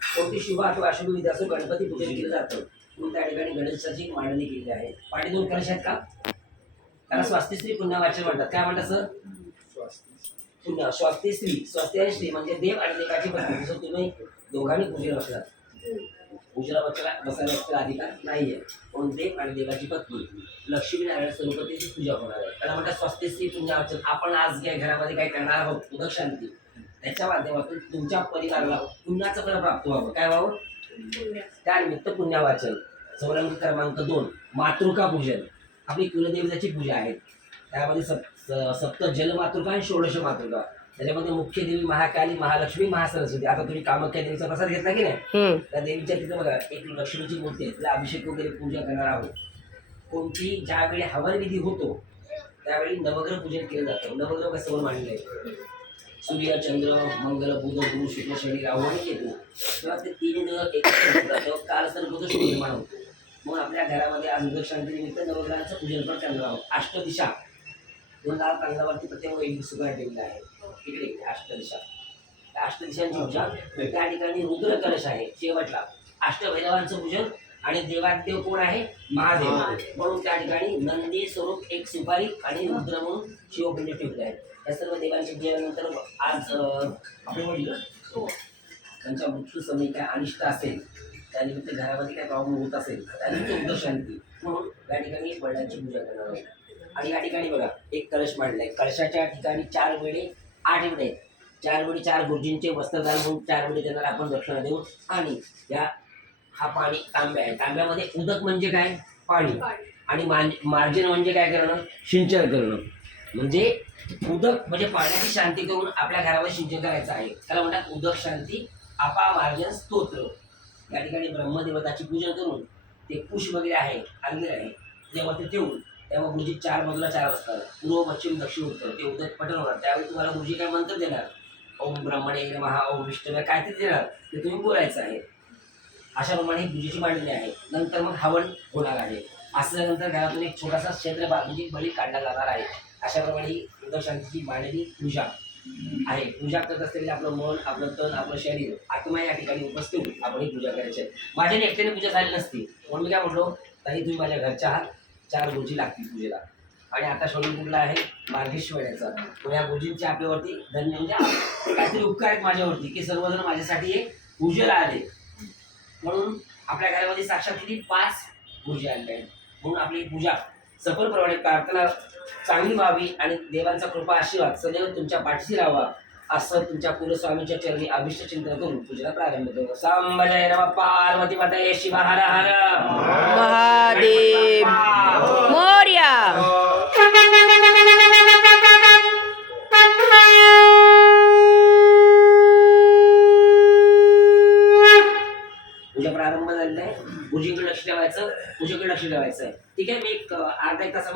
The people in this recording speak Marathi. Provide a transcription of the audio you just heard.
कोणती शुभ अथवा अशुभ विधी असो गणपती पूजन केलं जातं म्हणून त्या ठिकाणी गणेशाची मांडणी केलेली आहे. पाठी 2 कलश आहेत का? त्याला स्वास्तिश्री पुण्यवाचन म्हणतात. काय म्हणतात सर? पुण्य स्वास्तिश्री. स्वास्ती आणि श्री म्हणजे देव आणि देवाची पत्नी. जसं तुम्ही दोघांनी पूजेला बसलात, पूजेला बसायला अधिकार नाहीये. म्हणून देव आणि देवाची पत्नी लक्ष्मीनारायण स्वरूपाची पूजा होणार आहे. त्याला म्हणतात स्वास्तिश्री पुण्यवाचन. आपण आज या घरामध्ये काय करणार आहोत, उदक शांती, त्याच्या माध्यमातून तुमच्या परिवाराला पुण्याचं फळ प्राप्त व्हावं. काय व्हावं? त्यानिमित्त पुण्यवाचन. चौरंग क्रमांक 2 मातृका पूजन. आपली कुलदेवताची पूजा आहे. त्यामध्ये सप्त जल मातृका आणि षोडश मातृका. त्याच्यामध्ये मुख्य देवी महाकाली, महालक्ष्मी, महासरस्वती. आता तुम्ही कामाख्या देवीचा प्रसाद घेतला की नाही, त्या देवीच्या तिथं बघा एक लक्ष्मीची मूर्ती आहे, तिला अभिषेक वगैरे पूजा करणार आहोत. कोणती ज्यावेळी हवन विधी होतो त्यावेळी नवग्रह पूजन केलं जातं. नवग्रह कसं मांडले? सूर्य, चंद्र, मंगल, बुध, गुरु, शुक्र, शनी, राहू आणि केतू. तेव्हा ते 3 ग्रह एकत्र होतात, काल सर्वदोष निर्माण होतो. मग आपल्या घरामध्ये आज उदक शांती निमित्त नवग्रहांचं पूजन पण करणार आहोत. अष्टदिशा 2 लाल पांगलावरती प्रत्येक एक सुगंध ठेवलेला आहे. इकडे अष्टदिशा, त्या अष्टदिशांची पूजा. त्या ठिकाणी रुद्र कलश आहे शेवटला. अष्टभैरवांचं पूजन आणि देवादेव कोण आहे? महादेव. म्हणून त्या ठिकाणी नंदी स्वरूप एक सुपारी आणि रुद्र म्हणून शिवपिंड ठेवले आहे. या सर्व देवांच्या पूजेनंतर आज आपण म्हटलं त्यांच्या मृत्यू समय काय अनिष्ट असेल, त्यानिमित्त घरामध्ये काय प्रॉब्लेम होत असेल, त्यानिमित्त उदक शांती म्हणून या ठिकाणी वडिलांची पूजा करणार आहोत. आणि या ठिकाणी बघा एक कलश मांडलाय. कलशाच्या ठिकाणी 4 वेळे 8 वेळे आहेत. 4 वेळी 4 गुरुजींचे वस्त्रदान म्हणून 4 वेळी त्यांना आपण दक्षिणा देऊ. आणि हा पाणी तांब्या आहे. तांब्यामध्ये उदक म्हणजे काय? पाणी. आणि मार्जन म्हणजे काय करणं? सिंचन करणं. म्हणजे उदक म्हणजे पाण्याची शांती करून आपल्या घरामध्ये सिंचन करायचं आहे. त्याला म्हणतात उदक शांती आपा मार्जन स्तोत्र. या ठिकाणी ब्रह्मदेवताची पूजन करून ते कुश वगैरे आहे, अंगीर आहे, जेव्हा ते ठेवून तेव्हा गुरुजी 4 बाजूला 4 असतात, पूर्व, पश्चिम, दक्षिण, उत्तर. ते उदक पठण होणार. त्यावेळी तुम्हाला गुरुजी काय मंत्र देणार? ओम ब्रह्मणे नमः, ओम विष्णवे, काय ते देणार ते तुम्ही बोलायचं आहे. अशाप्रमाणे गुरुजीची मांडणी आहे. नंतर मग हवन होणार आहे. असं झाल्यानंतर घरातून एक छोटासा क्षेत्रभाग म्हणजे बळी काढला जाणार आहे. अशाप्रमाणे उदक शांतीची मांडणी पूजा आहे. पूजा करत असलेले आपलं मन, आपलं तन, आपलं शरीर, आत्मा या ठिकाणी उपस्थित आपण ही पूजा करायची आहे. माझ्याने एकट्याने पूजा झाली नसती म्हणून मी काय म्हटलो, ताई तुम्ही माझ्या घरच्या आहात, 4 गुरुजी लागतील पूजेला. आणि आता शोधून कुठला आहे? मार्गेश्वराचा. तो या गुरुजींचे आपल्यावरती धन्य म्हणजे काहीतरी उपकार आहेत माझ्यावरती की सर्वजण माझ्यासाठी एक पूजेला आले. म्हणून आपल्या घरामध्ये साक्षात किती 5 गुरुजी आले आहेत. म्हणून आपली पूजा सफलप्रमाणे प्रार्थना चांगली व्हावी आणि देवांचा कृपा आशीर्वाद सदैव तुमच्या पाठीशी राहावा असं तुमच्या कुलस्वामीच्या चरणी अभिष्ट चिंतन करून पूजेला प्रारंभ करू. सांबजय नमः पार्वती माते शिव हर हर महादेव मोरया. पूजा प्रारंभ झालेला आहे. गुरुजींकडे लक्ष ठेवायचं, पूजेकडे लक्ष ठेवायचं आहे. ठीक आहे. मी एक अर्धा 1 तासामध्ये